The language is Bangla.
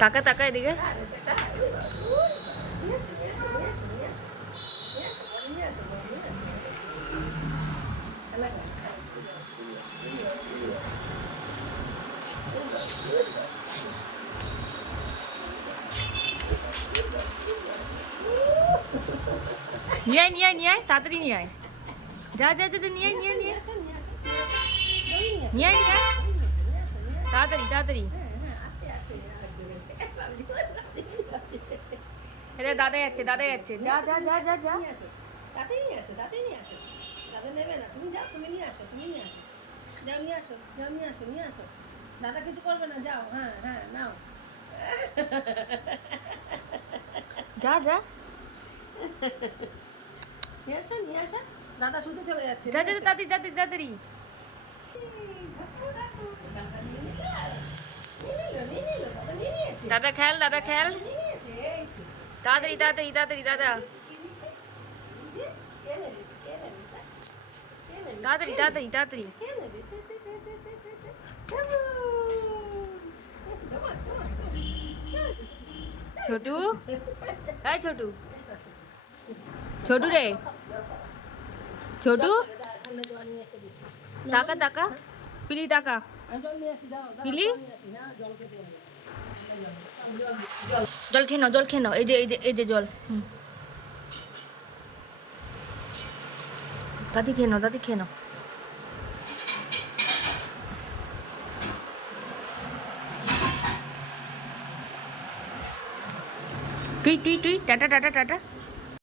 তাকা তাকা এদিকে। নিয়ে আয় নিয়ে আয় নিয়ে আয়, তাড়াতাড়ি নিয়ে আয়। যা যা যা নিয়ে আয় নিয়ে আয় নিয়ে আয় নিয়ে আয় নিয়ে আয়, তাড়াতাড়ি তাড়াতাড়ি। এটা দাদা যাচ্ছে দাদা যাচ্ছে, যা যা যা যা যা। তাতেই নিয়ে আসো, তাতেই নিয়ে আসো। দাদা নেবে না, তুমি যাও, তুমি নিয়ে আসো, তুমি নিয়ে আসো। যাও নিয়ে আসো, যাও নিয়ে আসো, নিয়ে আসো। দাদা কিছু করবে না, যাও। হ্যাঁ হ্যাঁ, নাও। যা যা নিয়ে আসো, নিয়ে আসো। দাদা শুতে চলে যাচ্ছে। যা যা তাড়াতাড়ি তাড়াতাড়ি তাড়াতাড়ি। দাদা খেল দাদা খেল, তাড়াতাড়ি তাড়াতাড়ি তাড়াতাড়ি দাদা, তাড়াতাড়ি তাড়াতাড়ি তাড়াতাড়ি। ছোটু, এই ছোটু, ছোটু রে, ছোটু টাকা টাকা, পিলি টাকা, পিলি জল খেয়ে নাও, জল খেয়ে নাও, এই যে এই যে এই যে জল। দাদি খেয়ে নাও, দাদি খেয়ে নাও। টুই টুই টুই, টাটা টাটা টাটা।